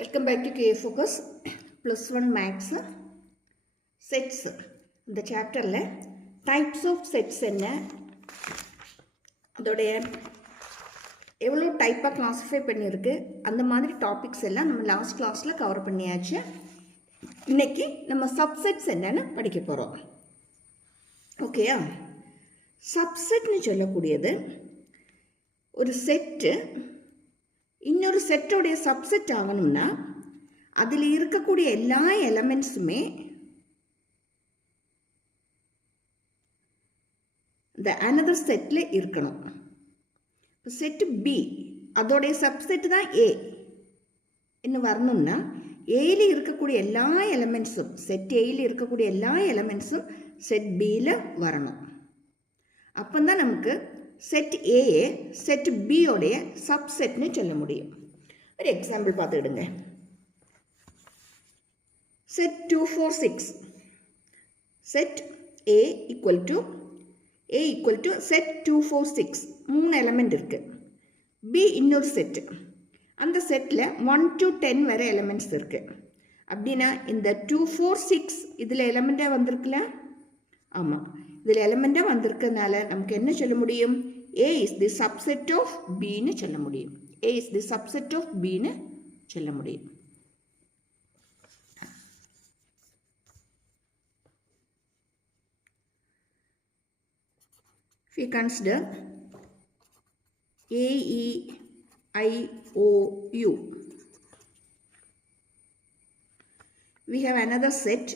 Welcome back to KA Focus Plus 1 Maths Sets. இந்த சாப்டரில் types of sets என்ன, அதோடைய எவ்வளோ டைப்பாக கிளாஸிஃபை பண்ணியிருக்கு, அந்த மாதிரி டாபிக்ஸ் எல்லாம் நம்ம லாஸ்ட் கிளாஸில் கவர் பண்ணியாச்சு. இன்னைக்கு நம்ம சப்செட்ஸ் என்னன்னு படிக்க போகிறோம். ஓகேயா? சப்செட்னு சொல்லக்கூடியது ஒரு செட்டு இன்னொரு செட்டோடைய சப்செட் ஆகணும்னா அதில் இருக்கக்கூடிய எல்லா எலமெண்ட்ஸுமே இந்த அனதர் செட்டில் இருக்கணும். இப்போ செட்டு பி அதோடைய சப்செட் தான் ஏ இன்னும் வரணும்னா ஏயில் இருக்கக்கூடிய எல்லா எலமெண்ட்ஸும் செட் ஏயில் இருக்கக்கூடிய எல்லா எலமெண்ட்ஸும் செட் பியில் வரணும். அப்போ தான் நமக்கு செட் ஏயை செட் பியோடைய சப்செட்னு சொல்ல முடியும். ஒரு எக்ஸாம்பிள் பார்த்துக்கிடுங்க. Set 2 4 6 set A equal to set 2 4 6 3 element இருக்குது. பி இன்னொரு செட்டு, அந்த செட்டில் 1 to 10 வரை எலமெண்ட்ஸ் இருக்குது. அப்படின்னா இந்த 2 4 6 இதில் எலமெண்ட்டாக வந்திருக்குல்ல, ஆமாம், இதில் எலமெண்ட்டாக வந்திருக்கிறதுனால நமக்கு என்ன சொல்ல முடியும்? A is the subset of Bன்னு சொல்ல முடியும். A is the subset of Bன்னு சொல்ல முடியும். If we consider A, E, I, O, U, we have another set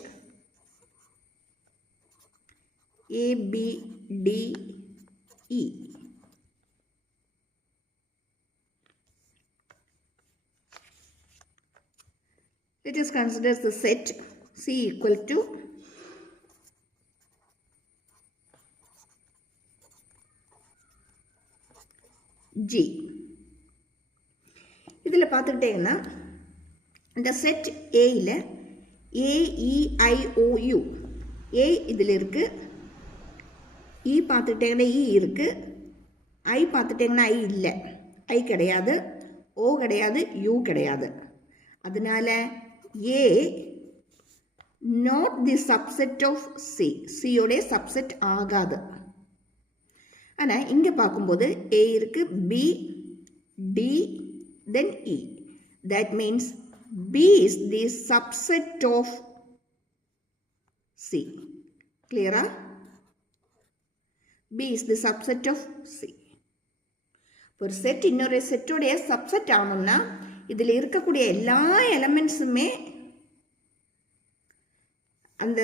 A, B, D, E. Let us consider the set C equal to G. இதில் பார்த்துக்கிட்டீங்கன்னா இந்த set ஏயில் AEIOU ஏ இதில் இருக்குது, இ பார்த்துக்கிட்டீங்கன்னா இ இருக்குது, ஐ பார்த்துட்டிங்கன்னா ஐ இல்லை, ஐ கிடையாது, ஓ கிடையாது, யூ கிடையாது. அதனால A not the subset of C, சியோடைய சப்செட் ஆகாது. ஆனால் இங்கே பார்க்கும்போது ஏ இருக்குது, B, D, then E. That means B is the subset of C. கிளியரா? B is the subset of C. ஒரு செட் இன்னொரு செட்டோடைய சப்செட் ஆகணும்னா இதில் இருக்கக்கூடிய எல்லா எலமெண்ட்ஸுமே அந்த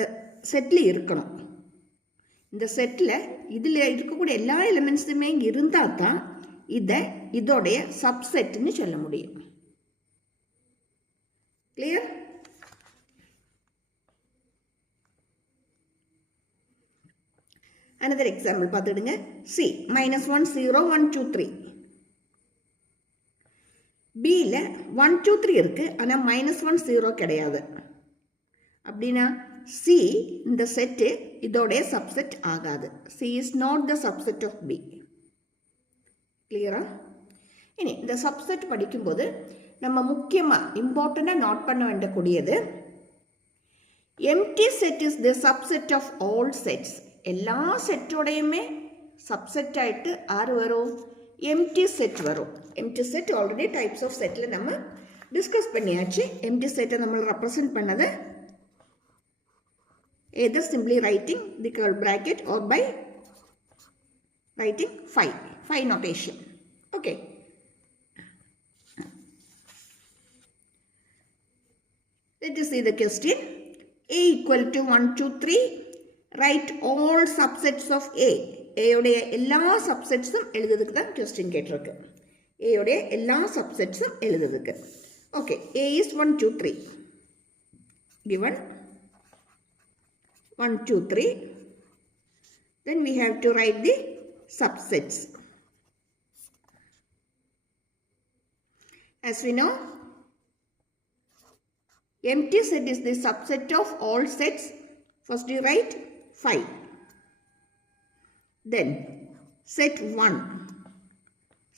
செட்டில் இருக்கணும். இந்த செட்டில் இதில் இருக்கக்கூடிய எல்லா எலமெண்ட்ஸுமே இருந்தால் தான் இதோடைய சப்செட்னு சொல்ல முடியும். கிளியர்? Another example பார்த்துடுங்க. C -1 0 1 2 3. Bயில் 1 2 3 இருக்கு, ஆனால் -1 0 கிடையாது. அப்படின்னா C இந்த செட்டு இதோடைய சப்செட் ஆகாது. C is not the subset of B. கிளியரா? இனி இந்த சப்செட் படிக்கும்போது நம்ம முக்கியமாக இம்பார்ட்டண்டாக நோட் பண்ண வேண்டக்கூடியது empty set is the subset of all sets. எல்லா செட்டோடையுமே சப்செட் ஆகிட்டு ஆறு வரும்? எம்டி செட் வரும். Empty set already types of செட்டில் நம்ம டிஸ்கஸ் பண்ணியாச்சு. எம்டி செட்டை நம்ம ரெப்ரசன்ட் பண்ணதை either simply writing the curly bracket or by writing phi notation. Okay. Let us see the question. A equal to 1 2 3. Write all subsets of A. ஏயோடைய எல்லா சப்செட்ஸும் எழுதுறதுக்கு தான் question கேட்டிருக்கு. ஏயோடைய எல்லா சப்செட்ஸும் எழுதுறதுக்கு. Okay, A is 1 2 3 given 1 2 3. Then we have to write the subsets. As we know, empty set is the subset of all sets. First you write 5. Then set 1.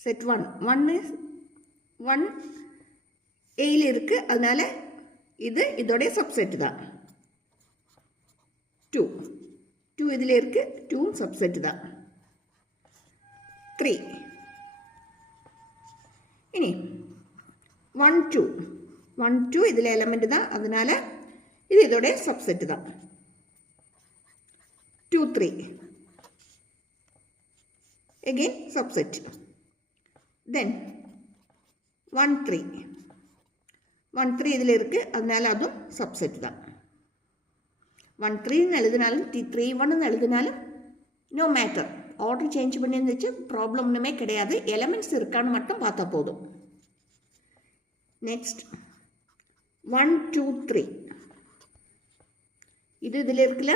Set 1. 1 is 1 ஏயில் இருக்கு, அதனால இது இதோடைய சப்செட் தான். 2 இதில் இருக்கு, 2 சப்செட் தான். 3 இனி 1 2 இதில் எலமெண்ட் தான், அதனால இது இதோடைய சப்செட் தான். 2 3 again subset. Then 1 3 இதில் இருக்கு, அதனால அதுவும் சப்செட் தான். 1 3 எழுதினாலும் 3 1 எழுதினாலும் நோ மேட்டர், ஆர்டர் சேஞ்ச் பண்ணி இருந்துச்சு ப்ராப்ளம் ஒன்றுமே கிடையாது. எலமெண்ட்ஸ் இருக்கான்னு மட்டும் பார்த்தா போதும். நெக்ஸ்ட் 1 2 3 இது இதில் இருக்குல்ல,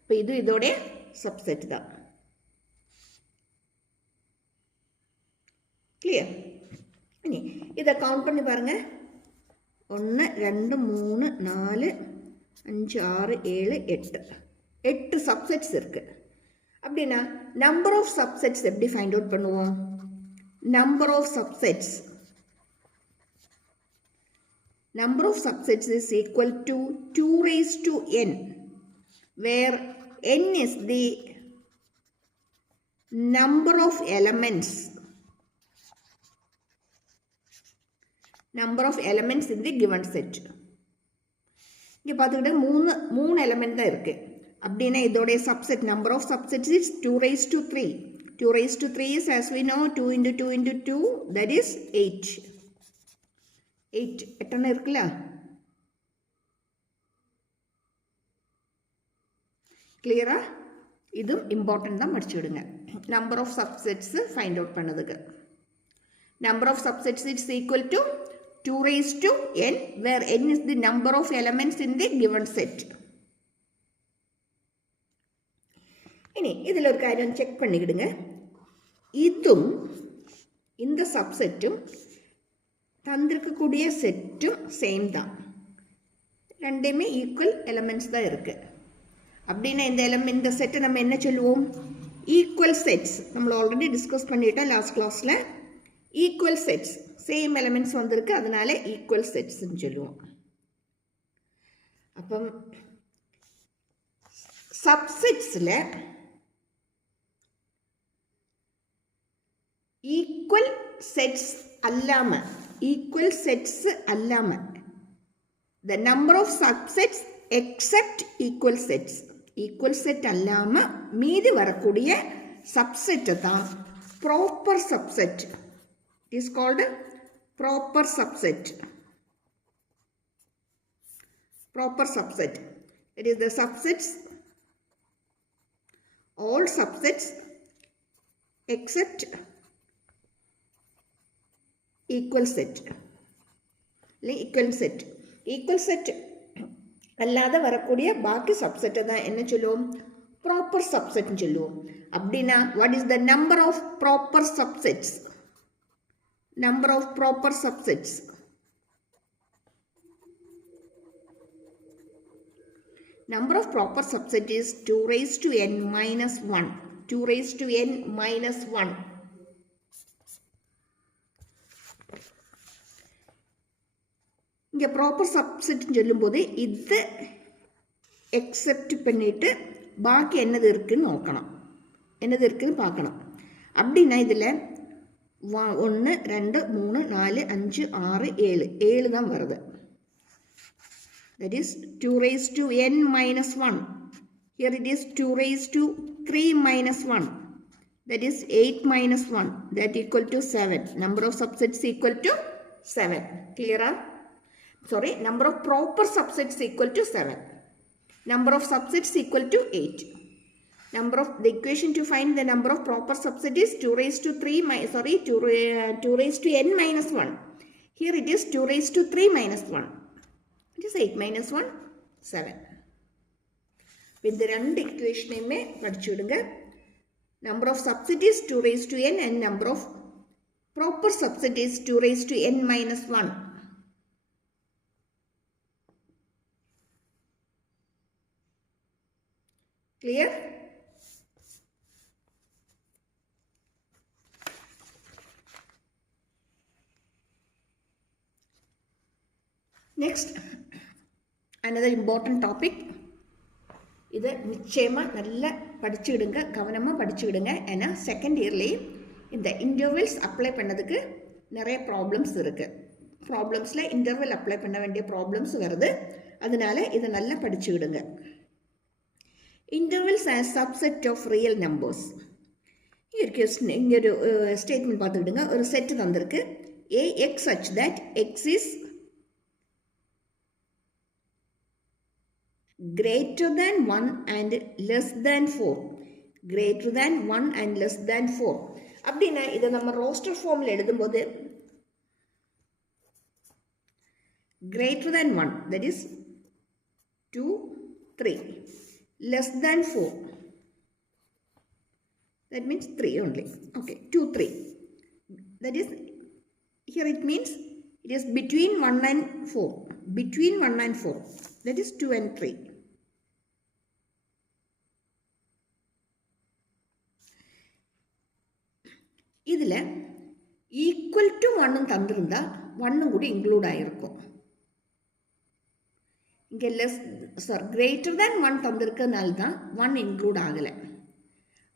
இப்போ இது இதோடைய சப்செட் தான். கிளியர்? இனி இதை கவுண்ட் பண்ணி பாருங்கள். 1 2 3 4 5 6 7 8 சப்செட்ஸ் இருக்குது. அப்படின்னா நம்பர் ஆஃப் சப்செட்ஸ் எப்படி ஃபைண்ட் அவுட் பண்ணுவோம்? Number of subsets is equal to 2 raised to n, where n is the number of elements in the given set. இங்கே பார்த்துக்கிட்ட மூணு எலமெண்ட் தான் இருக்குது. அப்படின்னா இதோடைய subset number of subsets is 2 raised to 3. 2 raised to 3 is, as we know, 2 into 2 into 2, that is 8. 8 எத்தனை இருக்குல்ல? கிளியரா? இதுவும் இம்பார்ட்டன்ட் தான், படிச்சு விடுங்க. Number of subsets find out பண்ணதுக்கு number of subsets is equal to 2 raised to n, where n is the number of elements in the given set. இனி இதில் ஒரு காரியம் செக் பண்ணிக்கிடுங்க. இதுவும் இந்த சப்செட்டும் தந்திருக்கக்கூடிய செட்டும் சேம் தான், ரெண்டுமே ஈக்குவல் எலமெண்ட்ஸ் தான் இருக்குது. அப்படின்னா இந்த செட்டை நம்ம என்ன சொல்லுவோம்? Equal sets. நம்ம ஆல்ரெடி டிஸ்கஸ் பண்ணிட்டோம் லாஸ்ட் கிளாஸில். ஈக்குவல் செட்ஸ், சேம் எலமெண்ட்ஸ் வந்திருக்கு, அதனால ஈக்குவல் செட்ஸ்ன்னு சொல்லுவோம். அப்போ சப்செட்ஸில் ஈக்குவல் செட்ஸ் அல்லாமல் the number of subsets except equal sets, equal set அல்லாமல் மீதி வரக்கூடிய சப்செட்டை தான் proper subset. It is called proper subset. It is the subsets, all subsets except equal set. Equal set அல்லாத வரக்கூடிய பாக்கி சப்செட்டை தான் என்ன சொல்லுவோம்? ப்ராப்பர் சப்செட்னு சொல்லுவோம். அப்படின்னா what is the number of proper subsets? Number of proper subsets. Number of proper subset is 2 raised to n minus 1. 2 raised to n minus 1. இங்கே ப்ராப்பர் சப்செட்னு சொல்லும்போது இது எக்ஸெப்ட் பண்ணிவிட்டு பாக்கி என்னது இருக்குதுன்னு நோக்கணும், என்னது இருக்குதுன்னு பார்க்கணும். அப்படின்னா இதில் 1 2 3 4 5 6 7 தான் வருது. That is 2 raised to n minus 1. Here it is 2 raised to 3 minus 1. That is 8 minus 1. That equal to 7. Number of subsets equal to 7. Clear? Sorry, number of proper subsets equal to 7. Number of subsets equal to 8. The equation to find the number of proper subset is 2 raised to 2 raised to n minus 1. Here it is 2 raised to 3 minus 1. It is 8 minus 1, 7. With the two equation படிச்சுடுங்க. Number of subset is 2 raised to n and number of proper subset is 2 raised to n minus 1. Clear? Next, another important topic. இது நிச்சயமாக நல்லா படிச்சுக்கிடுங்க, கவனமாக படிச்சுக்கிடுங்க. ஏன்னா second இயர்லேயே இந்த intervals apply பண்ணதுக்கு நிறைய problems இருக்குது. ப்ராப்ளம்ஸில் interval apply பண்ண வேண்டிய ப்ராப்ளம்ஸ் வருது. அதனால இதை நல்லா படிச்சுக்கிடுங்க. Intervals as subset of real numbers. இங்கே ஒரு ஸ்டேட்மெண்ட் பார்த்துக்கிடுங்க. ஒரு செட்டு தந்திருக்கு. AX such that X is greater than 1 and less than 4. Greater than 1 and less than 4. அப்படின்னா இதை நம்ம ரோஸ்டர் ஃபார்மில் எழுதும்போது greater than 1, that is 2, 3. Less than 4, that means 3 only. Okay, 2, 3. That is, here it means it is between 1 and 4. Between 1 and 4. That is 2 and 3. இதில் equal to 1 தந்திருந்தா 1 கூட include ஆகிருக்கும். இங்கே greater than 1 தந்திருக்கிறதுனால தான் 1 இன்க்ளூட் ஆகலை.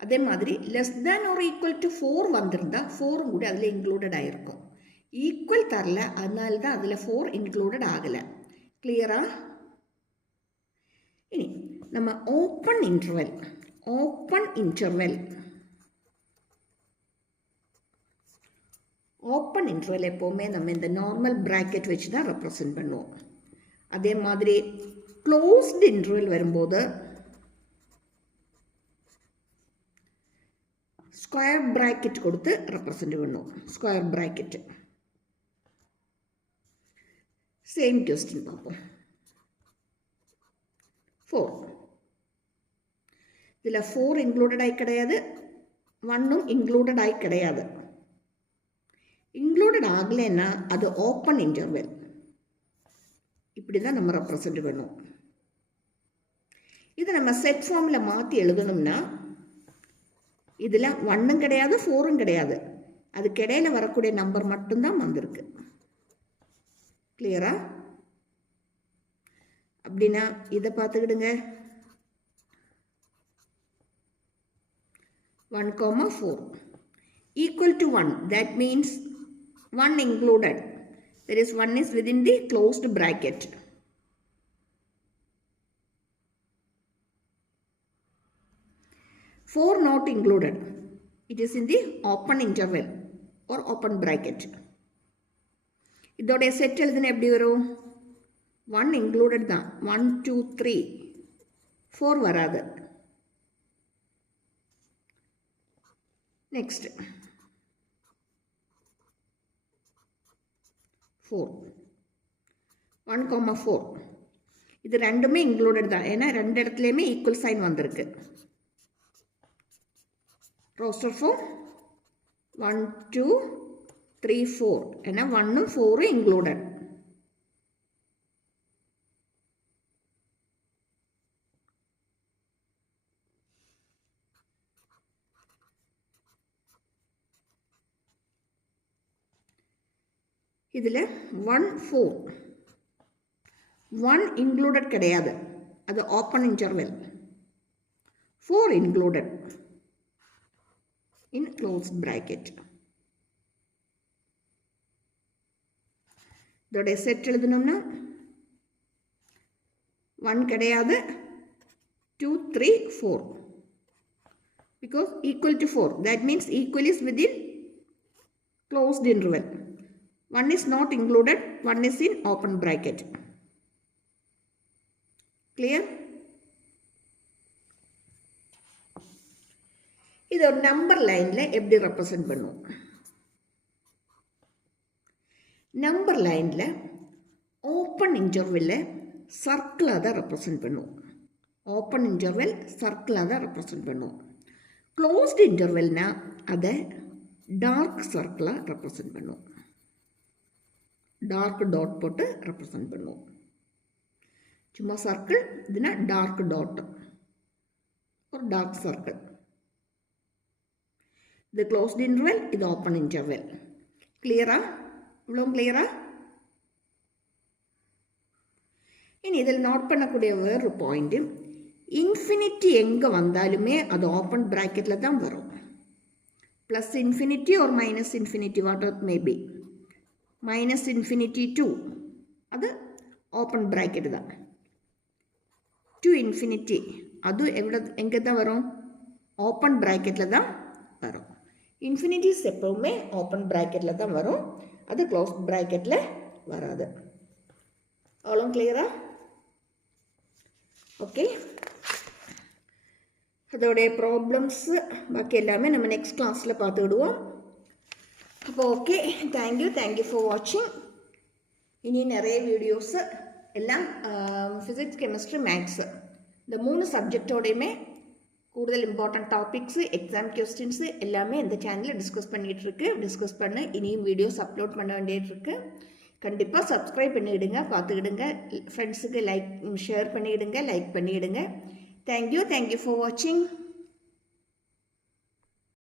அதே மாதிரி லெஸ் தேன் ஒரு equal to 4 வந்திருந்தா 4 கூட அதில் இன்க்ளூடட் ஆகிருக்கும். ஈக்குவல் தரல, அதனால தான் அதில் 4 இன்க்ளூடட் ஆகலை. கிளியரா? இனி நம்ம ஓப்பன் இன்டர்வல் எப்போவுமே நம்ம இந்த நார்மல் பிராக்கெட் வச்சு தான் ரெப்ரசன்ட் பண்ணுவோம். அதே மாதிரி க்ளோஸ்டு இன்டர்வல் வரும்போது ஸ்கொயர் பிராக்கெட் கொடுத்து ரெப்ரசன்ட் பண்ணுவோம். Square bracket. சேம் கொஸ்டின் பார்ப்போம். 4. இதில் 4 இன்க்ளூடட் ஆகி கிடையாது, 1ம் இன்க்ளூடட் ஆகி கிடையாது. இன்க்ளூடட் ஆகலைன்னா அது ஓப்பன் இன்டர்வல். இப்படி தான் நம்ம ரெப்ரசன்ட் பண்ணுவோம். இதை நம்ம செட் ஃபார்மில் மாற்றி எழுதணும்னா இதில் 1ம் கிடையாது, 4ம் கிடையாது, அதுக்கு இடையில வரக்கூடிய நம்பர் மட்டும்தான் வந்திருக்கு. கிளியரா? அப்படின்னா இதை பார்த்துக்கிடுங்க. 1, 4 equal to 1. That means 1 included. That is 1 is within the closed bracket. 4 not included. It is in the open interval or open bracket. இதோடைய செட் எழுதுனா எப்படி வரும்? 1 included தான். 1, 2, 3. 4 வராது. Next. 4. 1, 4. இது ரெண்டுமே இன்க்ளூடட் தான். ஏன்னா ரெண்டு இடத்துலையுமே ஈக்குவல் சைன் வந்திருக்கு. Roster form 1, 2, 3, 4. ஏன்னா 1ம் 4ம் இன்க்ளூடட். இதில் 1, 4. 1 இன்க்ளூடட் கிடையாது, அது open interval. 4 included in closed bracket. இதோடைய செட் எழுதணும்னா 1 கிடையாது, 2, 3, 4. Because equal to 4. That means equal is within closed interval. 1 is not included, 1 is in open bracket. Clear? இது ஒரு நம்பர் லைனில் எப்படி ரெப்ரசன்ட் பண்ணுவோம்? நம்பர் லைனில் ஓப்பன் இன்டர்வெல்லில் சர்க்கிளாக தான் ரெப்ரசன்ட் பண்ணுவோம். ஓப்பன் இன்டர்வெல் சர்க்கிளாக தான் ரெப்ரசன்ட் பண்ணுவோம். க்ளோஸ்டு இன்டர்வெல்னால் அதை டார்க் சர்க்கிளாக ரெப்ரசன்ட் பண்ணுவோம். டார்க் டாட் போட்டு ரெப்ரசன்ட் பண்ணுவோம். சும்மா சர்க்கிள், இதுனா டார்க் டாட், ஒரு டார்க் சர்க்கிள். இது க்ளோஸ்டு இன்டர்வல், இது ஓப்பன் இன்டர்வல். கிளியரா? இவ்வளோ கிளியரா? இனி இதில் நோட் பண்ணக்கூடிய வேறு பாயிண்ட், இன்ஃபினிட்டி எங்கே வந்தாலுமே அது ஓப்பன் ப்ராக்கெட்டில் தான் வரும். ப்ளஸ் இன்ஃபினிட்டி ஒரு minus infinity whatever maybe, minus infinity to அது ஓப்பன் ப்ராக்கெட் தான். டு இன்ஃபினிட்டி அது எங்கே தான் வரும்? ஓப்பன் ப்ராக்கெட்டில் தான் வரும். இன்ஃபினிட்டிஸ் எப்போவுமே ஓப்பன் ப்ராக்கெட்டில் தான் வரும், அது க்ளோஸ் ப்ராக்கெட்டில் வராது. அவ்வளோ கிளியரா? ஓகே, அதோடைய ப்ராப்ளம்ஸு பாக்கி எல்லாமே நம்ம நெக்ஸ்ட் கிளாஸில் பார்த்துக்கிடுவோம். அப்போ ஓகே, தேங்க்யூ ஃபார் வாட்சிங். இனி நிறைய வீடியோஸு எல்லாம் ஃபிசிக்ஸ், கெமிஸ்ட்ரி, மேக்ஸு இந்த 3 சப்ஜெக்டோடையுமே கூடுதல் இம்பார்ட்டன்ட் டாபிக்ஸு, எக்ஸாம் கொஸ்டின்ஸு எல்லாமே இந்த சேனலில் டிஸ்கஸ் பண்ண இனியும் வீடியோஸ் அப்லோட் பண்ண வேண்டியது. கண்டிப்பாக சப்ஸ்கிரைப் பண்ணிவிடுங்க, பார்த்துக்கிடுங்க, ஃப்ரெண்ட்ஸுக்கு ஷேர் பண்ணிவிடுங்க, லைக் பண்ணிவிடுங்க. தேங்க்யூ ஃபார் வாட்சிங்.